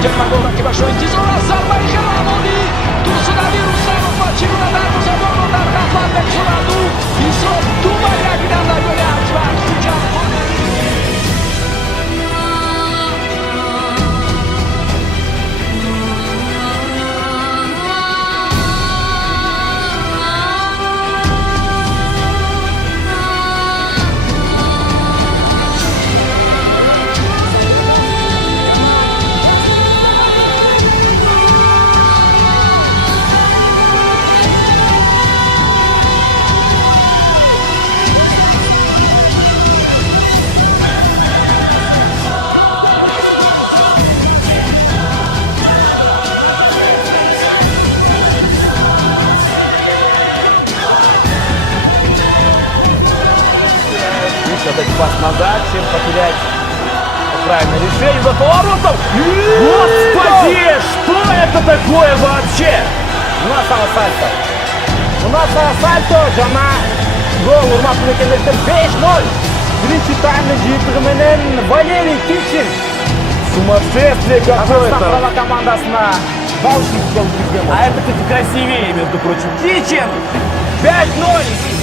Corinthians na gol aqui baixou em desolação, vai Geraldi, tu sudah dirusak membaca dan bersama Ronar Kafatek Suradu, bisa dua lagi dan lagunya Ajman Hujan. Отдать пас назад, чем потерять правильное решение за поворотом. Господи, что это такое вообще? У нас Сальто. У нас Сальто, Жана. Гол урматып экендерде 5-0. Биринчи таймда жыйынтыгы менен Валерий Кичин. Сумасшествие какое-то. Казахстан командасына бал киргизген. А это красивее, между прочим. Кичин 5-0.